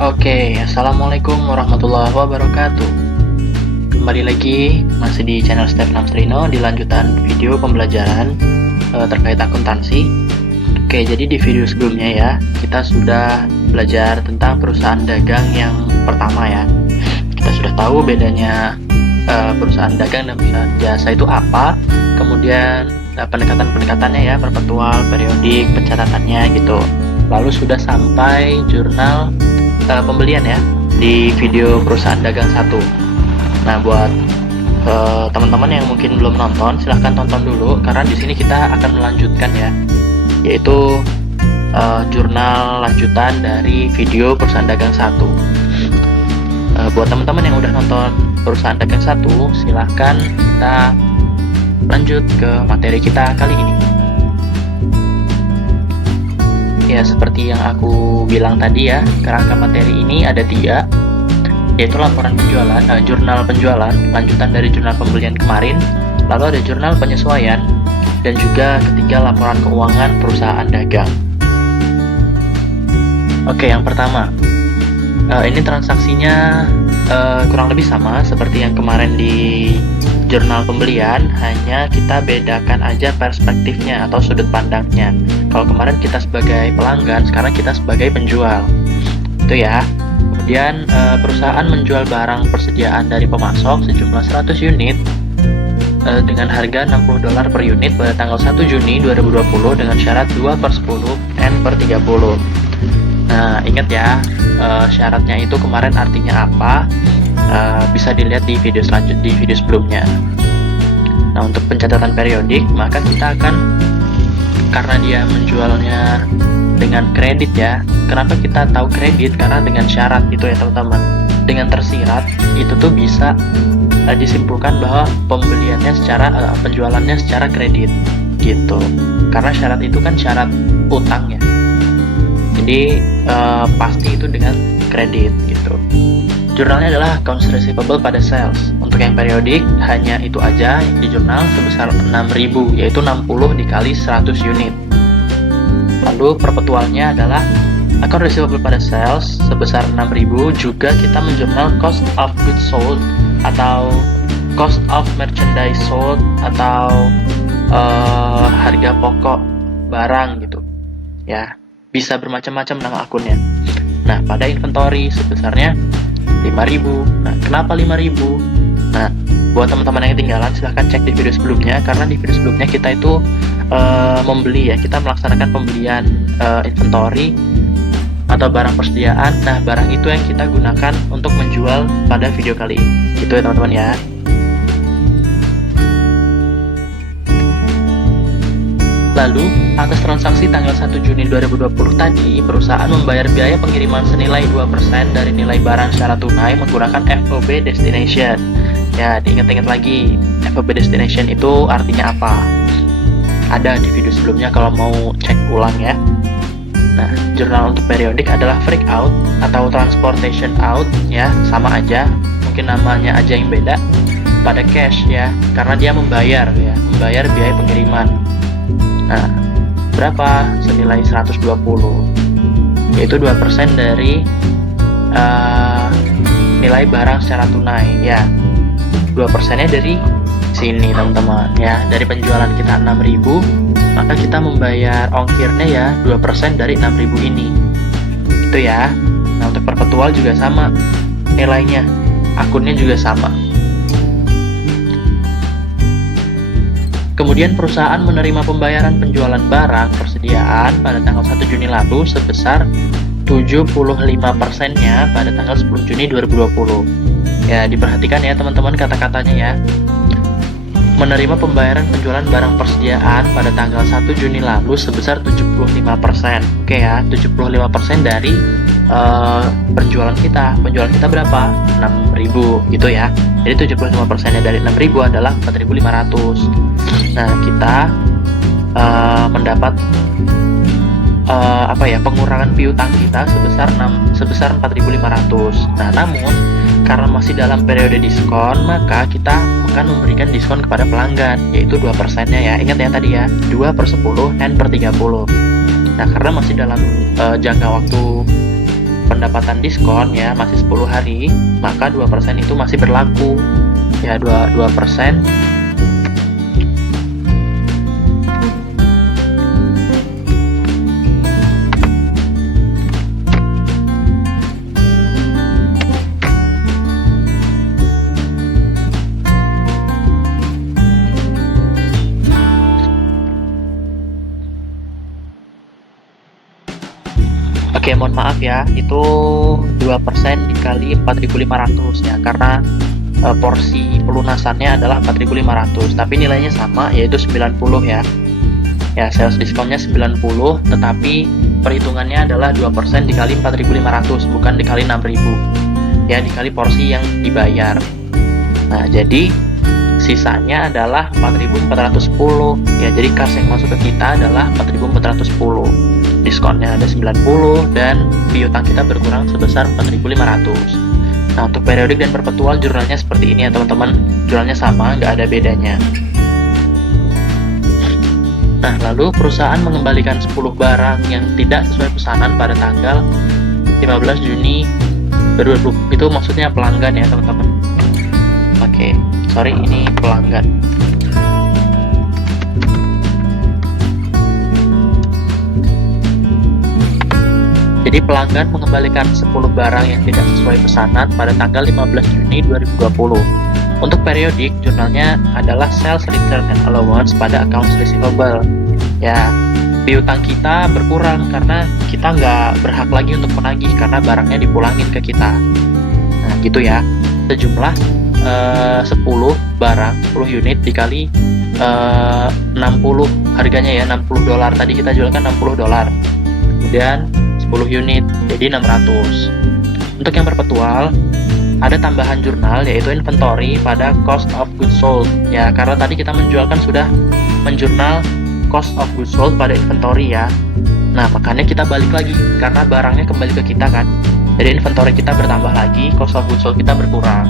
Oke, Assalamualaikum warahmatullahi wabarakatuh. Kembali lagi, masih di channel Stefan Amstrino, di lanjutan video pembelajaran terkait akuntansi. Oke, jadi di video sebelumnya ya, kita sudah belajar tentang perusahaan dagang yang pertama ya. Kita sudah tahu bedanya perusahaan dagang dan perusahaan jasa itu apa, kemudian pendekatan-pendekatannya ya, perpetual, periodik, pencatatannya gitu. Lalu sudah sampai jurnal pembelian ya di video perusahaan dagang 1. Nah, buat teman-teman yang mungkin belum nonton, silahkan tonton dulu karena di sini kita akan melanjutkan ya, yaitu jurnal lanjutan dari video perusahaan dagang 1. Buat teman-teman yang udah nonton perusahaan dagang 1, silahkan kita lanjut ke materi kita kali ini. Ya, seperti yang aku bilang tadi ya, kerangka materi ini ada 3, yaitu laporan penjualan, jurnal penjualan, lanjutan dari jurnal pembelian kemarin, lalu ada jurnal penyesuaian, dan juga ketiga laporan keuangan perusahaan dagang. Oke, yang pertama, ini transaksinya kurang lebih sama seperti yang kemarin di jurnal pembelian, hanya kita bedakan aja perspektifnya atau sudut pandangnya. Kalau kemarin kita sebagai pelanggan, sekarang kita sebagai penjual. Itu ya. Kemudian perusahaan menjual barang persediaan dari pemasok sejumlah 100 unit dengan harga $60 per unit pada tanggal 1 Juni 2020 dengan syarat 2/10 N/30. Nah, ingat ya, syaratnya itu kemarin artinya apa? Bisa dilihat di video di video sebelumnya. Nah, untuk pencatatan periodik, maka kita akan, karena dia menjualnya dengan kredit ya. Kenapa kita tahu kredit? Karena dengan syarat itu ya teman-teman. Dengan tersirat itu tuh bisa disimpulkan bahwa pembeliannya penjualannya secara kredit gitu. Karena syarat itu kan syarat utang ya. Jadi pasti itu dengan kredit gitu. Jurnalnya adalah accounts receivable pada sales. Untuk yang periodik hanya itu aja yang di jurnal sebesar 6.000, yaitu 60 dikali 100 unit. Lalu perpetualnya adalah account receivable pada sales sebesar 6.000, juga kita menjurnal cost of goods sold atau cost of merchandise sold atau harga pokok barang gitu ya. Bisa bermacam-macam nama akunnya. Nah, pada inventory sebesarnya 5.000. Nah, kenapa 5.000? Nah, buat teman-teman yang ketinggalan, silahkan cek di video sebelumnya, karena di video sebelumnya kita itu membeli ya, kita melaksanakan pembelian inventory atau barang persediaan. Nah, barang itu yang kita gunakan untuk menjual pada video kali ini. Gitu ya teman-teman ya. Lalu, atas transaksi tanggal 1 Juni 2020 tadi, perusahaan membayar biaya pengiriman senilai 2% dari nilai barang secara tunai menggunakan FOB Destination. Ya, diingat-ingat lagi, FOB Destination itu artinya apa? Ada di video sebelumnya kalau mau cek ulang ya. Nah, jurnal untuk periodik adalah freak out atau transportation out ya, sama aja, mungkin namanya aja yang beda. Pada cash ya, karena dia membayar biaya pengiriman. Nah, berapa? Senilai 120, yaitu 2% dari nilai barang secara tunai ya. 2%-nya dari sini teman-teman ya, dari penjualan kita 6.000, maka kita membayar ongkirnya ya 2% dari 6.000 ini. Itu ya. Nah, untuk perpetual juga sama nilainya, akunnya juga sama. Kemudian perusahaan menerima pembayaran penjualan barang persediaan pada tanggal 1 Juni lalu sebesar 75%-nya pada tanggal 10 Juni 2020. Ya, diperhatikan ya teman-teman kata-katanya ya. Menerima pembayaran penjualan barang persediaan pada tanggal 1 Juni lalu sebesar 75%. Oke ya, 75% dari penjualan kita. Penjualan kita berapa? 6.000 gitu ya. Jadi 75%-nya dari 6.000 adalah 4.500. Nah, kita mendapat pengurangan piutang kita sebesar 4.500. Nah, namun karena masih dalam periode diskon, maka kita akan memberikan diskon kepada pelanggan, yaitu 2%-nya ya. Ingat ya tadi ya, 2/10 N/30. Nah, karena masih dalam jangka waktu pendapatan diskon ya, masih 10 hari, maka 2% itu masih berlaku. Ya, 2%. Oke, mohon maaf ya, itu 2% dikali 4.500 ya, karena porsi pelunasannya adalah 4.500, tapi nilainya sama, yaitu 90 ya. Ya, sales diskonnya 90, tetapi perhitungannya adalah 2% dikali 4.500, bukan dikali 6.000. Ya, dikali porsi yang dibayar. Nah, jadi sisanya adalah 4.410. Ya, jadi kas yang masuk ke kita adalah 4.410. Diskonnya ada 90 dan piutang kita berkurang sebesar 4.500. Nah, untuk periodik dan perpetual jurnalnya seperti ini ya teman-teman. Jurnalnya sama, nggak ada bedanya. Nah, lalu perusahaan mengembalikan 10 barang yang tidak sesuai pesanan pada tanggal 15 Juni 2020. Itu maksudnya pelanggan ya teman-teman. Oke, sorry, ini pelanggan. Jadi pelanggan mengembalikan 10 barang yang tidak sesuai pesanan pada tanggal 15 Juni 2020. Untuk periodik, jurnalnya adalah sales return and allowance pada accounts receivable. Ya, piutang kita berkurang karena kita nggak berhak lagi untuk menagih karena barangnya dipulangin ke kita. Nah, gitu ya. Sejumlah 10 barang, 10 unit dikali 60 harganya ya, $60. Tadi kita jual kan $60. Kemudian 10 unit, jadi 600. Untuk yang perpetual, ada tambahan jurnal yaitu inventory pada cost of goods sold. Ya, karena tadi kita menjual kan sudah menjurnal cost of goods sold pada inventory ya. Nah, makanya kita balik lagi karena barangnya kembali ke kita kan. Jadi inventory kita bertambah lagi, cost of goods sold kita berkurang.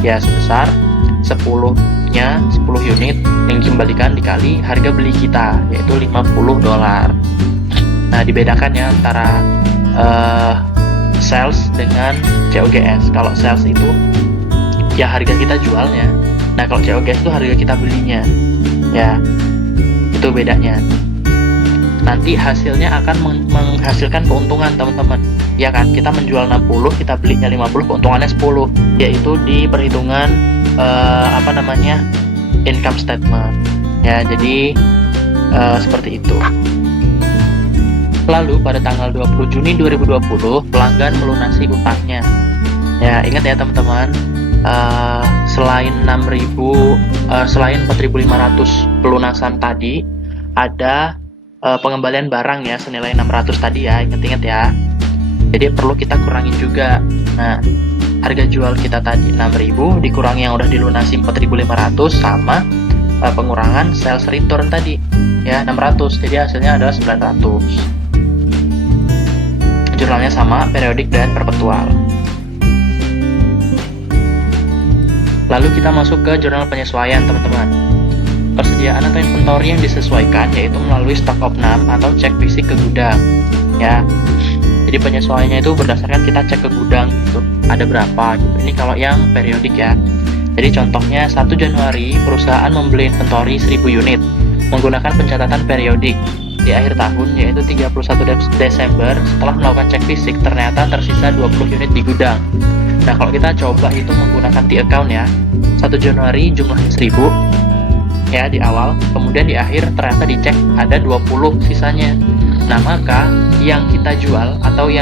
Ya, sebesar 10-nya 10 unit yang dikembalikan dikali harga beli kita, yaitu $50. Nah, dibedakan ya antara sales dengan COGS. Kalau sales itu ya harga kita jualnya. Nah, kalau COGS itu harga kita belinya. Ya, itu bedanya. Nanti hasilnya akan menghasilkan keuntungan, teman-teman. Ya kan, kita menjual 60, kita belinya 50, keuntungannya 10. Yaitu di perhitungan income statement. Ya, jadi seperti itu. Lalu pada tanggal 20 Juni 2020 pelanggan melunasi utangnya. Ya, ingat ya teman-teman, selain 4.500 pelunasan tadi, ada pengembalian barang ya senilai 600 tadi ya, ingat-ingat ya. Jadi perlu kita kurangin juga. Nah, harga jual kita tadi 6.000 dikurangi yang udah dilunasi 4.500 sama pengurangan sales return tadi ya 600. Jadi hasilnya adalah 900. Jurnalnya sama, periodik dan perpetual. Lalu kita masuk ke jurnal penyesuaian, teman-teman. Persediaan atau inventory yang disesuaikan yaitu melalui stock opnam atau cek fisik ke gudang. Ya. Jadi penyesuaiannya itu berdasarkan kita cek ke gudang gitu, ada berapa gitu. Ini kalau yang periodik ya. Jadi contohnya 1 Januari perusahaan membeli inventory 1000 unit menggunakan pencatatan periodik. Di akhir tahun yaitu 31 Desember setelah melakukan cek fisik ternyata tersisa 20 unit di gudang. Nah, kalau kita coba itu menggunakan T-account ya, 1 Januari jumlahnya 1000 ya di awal, kemudian di akhir ternyata dicek ada 20 sisanya. Nah, maka yang kita jual atau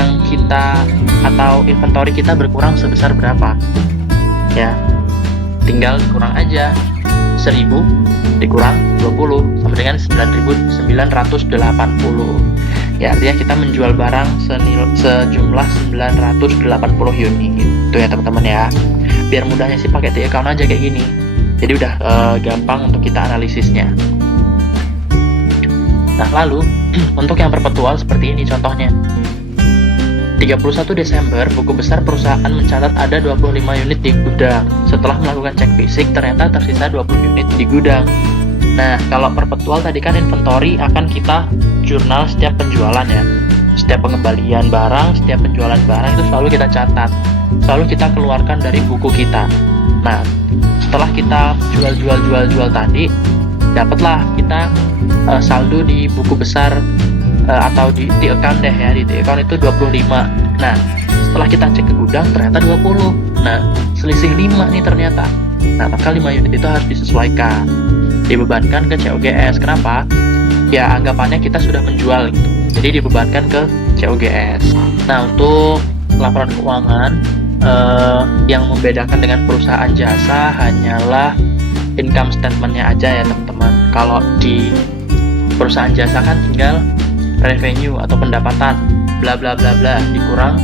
inventory kita berkurang sebesar berapa? Ya, tinggal kurang aja 1000 dikurang 20 sama dengan 9.980. Ya, artinya kita menjual barang sejumlah 980 unit. Itu ya teman-teman ya. Biar mudahnya sih pakai T-account aja kayak gini. Jadi udah gampang untuk kita analisisnya. Nah, lalu untuk yang perpetual seperti ini contohnya. 31 Desember, buku besar perusahaan mencatat ada 25 unit di gudang. Setelah melakukan cek fisik, ternyata tersisa 20 unit di gudang. Nah, kalau perpetual tadi kan inventory akan kita jurnal setiap penjualan ya. Setiap pengembalian barang, setiap penjualan barang itu selalu kita catat, selalu kita keluarkan dari buku kita. Nah, setelah kita jual tadi, dapatlah kita saldo di buku besar atau di account deh ya, di account itu 25. Nah, setelah kita cek ke gudang ternyata 20. Nah, selisih 5 nih ternyata. Nah, maka 5 unit itu harus disesuaikan, dibebankan ke COGS. Kenapa? Ya, anggapannya kita sudah menjual gitu. Jadi dibebankan ke COGS. Nah, untuk laporan keuangan yang membedakan dengan perusahaan jasa hanyalah income statement-nya aja ya teman-teman. Kalau di perusahaan jasa kan tinggal revenue atau pendapatan bla bla bla bla dikurang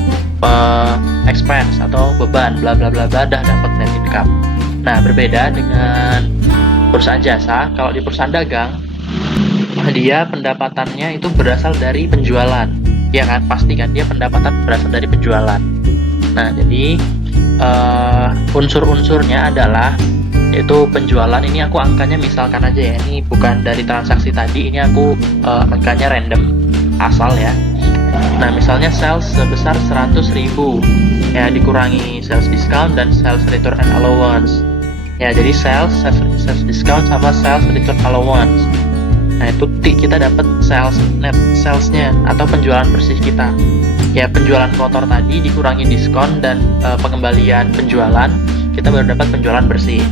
expense atau beban bla bla bla bla dah dapat net income. Nah, berbeda dengan perusahaan jasa. Kalau di perusahaan dagang, dia pendapatannya itu berasal dari penjualan, ya kan? Pasti kan dia pendapatan berasal dari penjualan. Nah, jadi unsur-unsurnya adalah yaitu penjualan. Ini aku angkanya misalkan aja ya, ini bukan dari transaksi tadi, ini aku angkanya random asal ya. Nah, misalnya sales sebesar 100.000 ya, dikurangi sales discount dan sales return and allowance ya, jadi sales discount sama sales return allowance. Nah, itu kita dapat net salesnya atau penjualan bersih kita ya. Penjualan kotor tadi dikurangi diskon dan pengembalian penjualan, kita baru dapat penjualan bersih.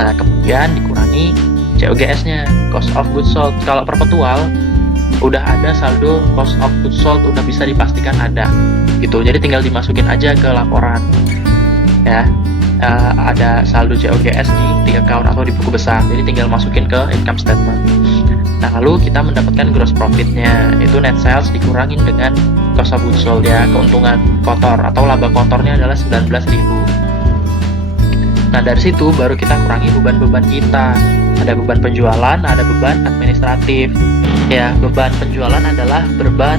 Nah, kemudian dikurangi COGS-nya, cost of goods sold. Kalau perpetual udah ada saldo cost of goods sold, udah bisa dipastikan ada gitu, jadi tinggal dimasukin aja ke laporan ya. Ada saldo COGS di account atau di buku besar, jadi tinggal masukin ke income statement. Nah, lalu kita mendapatkan gross profitnya, itu net sales dikurangin dengan cost of goods sold ya, keuntungan kotor atau laba kotornya adalah 19.000. Nah, dari situ baru kita kurangi beban-beban kita. Ada beban penjualan, ada beban administratif. Ya, beban penjualan adalah beban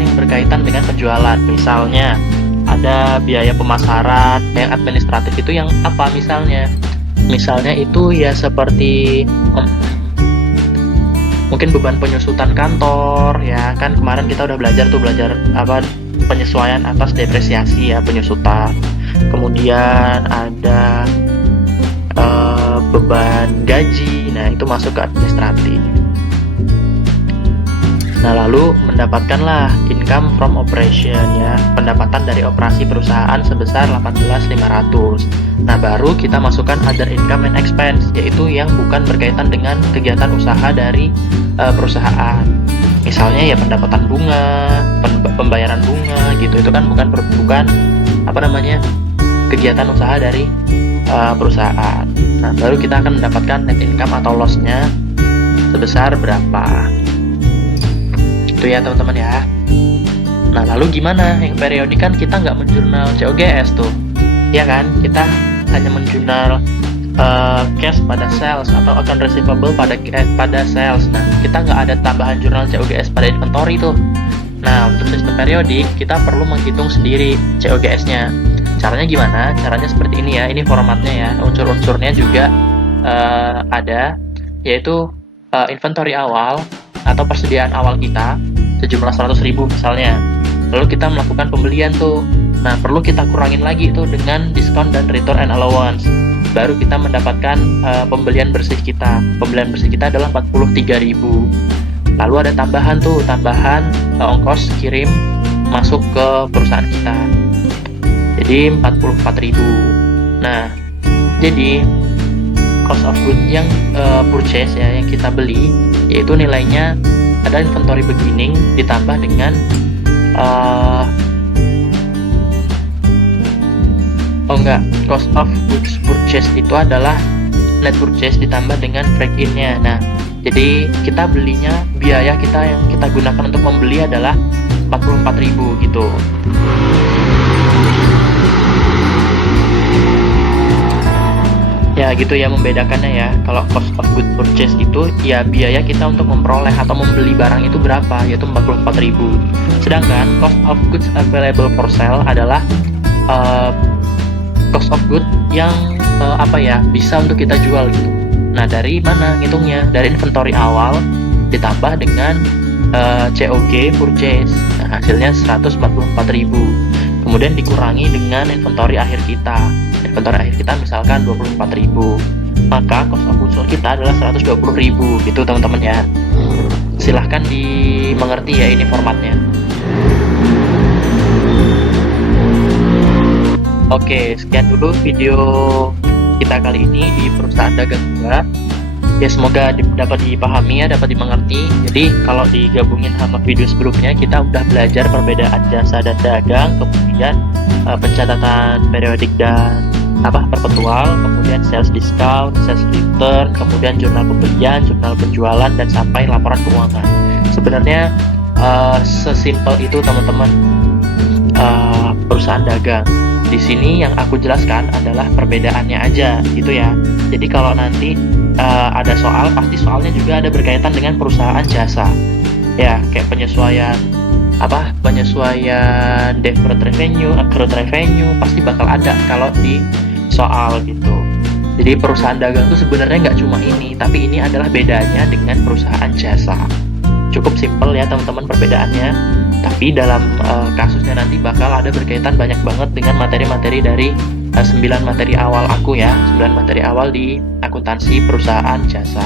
yang berkaitan dengan penjualan. Misalnya, ada biaya pemasaran. Yang administratif itu yang apa misalnya? Misalnya itu ya seperti mungkin beban penyusutan kantor ya, kan kemarin kita udah belajar apa penyesuaian atas depresiasi ya, penyusutan. Kemudian ada beban gaji, nah itu masuk ke administratif. Nah, lalu mendapatkanlah income from operation ya, pendapatan dari operasi perusahaan sebesar 18.500. Nah, baru kita masukkan other income and expense, yaitu yang bukan berkaitan dengan kegiatan usaha dari perusahaan. Misalnya ya pendapatan bunga, pembayaran bunga gitu, itu kan bukan kegiatan usaha dari perusahaan. Nah, baru kita akan mendapatkan net income atau loss-nya sebesar berapa. Itu ya teman-teman ya. Nah, lalu gimana? Yang periodik kan kita nggak menjurnal COGS tuh, ya kan? Kita hanya menjurnal cash pada sales atau account receivable pada sales. Nah, kita nggak ada tambahan jurnal COGS pada inventory tuh. Nah, untuk sistem periodik kita perlu menghitung sendiri COGS-nya. Caranya gimana? Caranya seperti ini ya. Ini formatnya ya. Unsur-unsurnya juga ada, yaitu inventory awal atau persediaan awal kita sejumlah 100.000 misalnya. Lalu kita melakukan pembelian tuh. Nah, perlu kita kurangin lagi tuh dengan diskon dan return and allowance. Baru kita mendapatkan pembelian bersih kita. Pembelian bersih kita adalah 43.000. Lalu ada tambahan ongkos kirim masuk ke perusahaan kita. Jadi 44.000. Nah, jadi cost of goods yang purchase ya, yang kita beli, yaitu nilainya ada inventory beginning ditambah dengan cost of goods purchase itu adalah net purchase ditambah dengan break-in-nya. Nah, jadi kita belinya, biaya kita yang kita gunakan untuk membeli adalah 44.000 gitu. Ya gitu ya membedakannya ya. Kalau cost of goods purchase itu ya biaya kita untuk memperoleh atau membeli barang itu berapa, yaitu 44.000. Sedangkan cost of goods available for sale adalah cost of goods yang bisa untuk kita jual gitu. Nah, dari mana ngitungnya? Dari inventory awal ditambah dengan COG purchase. Nah, hasilnya 144.000. Kemudian dikurangi dengan inventory akhir kita. Inventory akhir kita misalkan 24.000. Maka cost of goods sold kita adalah 120.000 gitu teman-teman ya. Silahkan dimengerti ya ini formatnya. Oke, sekian dulu video kita kali ini di perusahaan dagang juga. Ya semoga dapat dipahami ya, dapat dimengerti. Jadi kalau digabungin sama video sebelumnya, kita udah belajar perbedaan jasa dan dagang, kemudian pencatatan periodik dan perpetual, kemudian sales discount, sales return, kemudian jurnal pembelian, jurnal penjualan, dan sampai laporan keuangan. Sebenarnya sesimpel itu teman-teman perusahaan dagang. Di sini yang aku jelaskan adalah perbedaannya aja gitu ya. Jadi kalau nanti ada soal, pasti soalnya juga ada berkaitan dengan perusahaan jasa. Ya, kayak penyesuaian deferred revenue, accrued revenue pasti bakal ada kalau di soal gitu. Jadi perusahaan dagang itu sebenarnya nggak cuma ini, tapi ini adalah bedanya dengan perusahaan jasa. Cukup simpel ya teman-teman perbedaannya. Tapi dalam kasusnya nanti bakal ada berkaitan banyak banget dengan materi-materi dari 9 materi awal aku ya, 9 materi awal di akuntansi perusahaan jasa.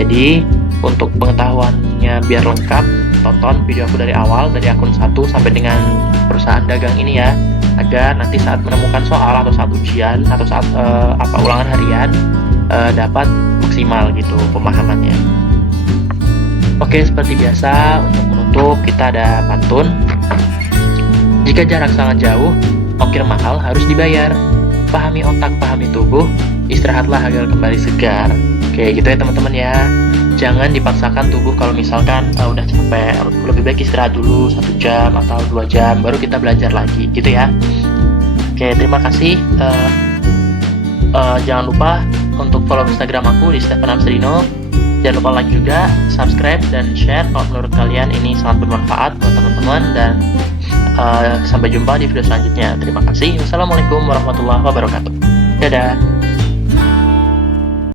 Jadi untuk pengetahuannya biar lengkap, tonton video aku dari awal, dari akun 1 sampai dengan perusahaan dagang ini ya, agar nanti saat menemukan soal atau saat ujian atau saat ulangan harian dapat maksimal gitu pemahamannya. Oke, seperti biasa untuk menutup kita ada pantun. Jika jarak sangat jauh, ongkir mahal harus dibayar. Pahami otak, pahami tubuh, istirahatlah agar kembali segar. Oke, gitu ya teman-teman ya. Jangan dipaksakan tubuh kalau misalkan udah capek. Lebih baik istirahat dulu 1 jam atau 2 jam, baru kita belajar lagi, gitu ya. Oke, terima kasih. Jangan lupa untuk follow Instagram aku di Stefan Amsrino. Jangan lupa like juga, subscribe, dan share kalau menurut kalian ini sangat bermanfaat buat teman-teman. Dan sampai jumpa di video selanjutnya. Terima kasih. Wassalamualaikum warahmatullahi wabarakatuh. Dadah.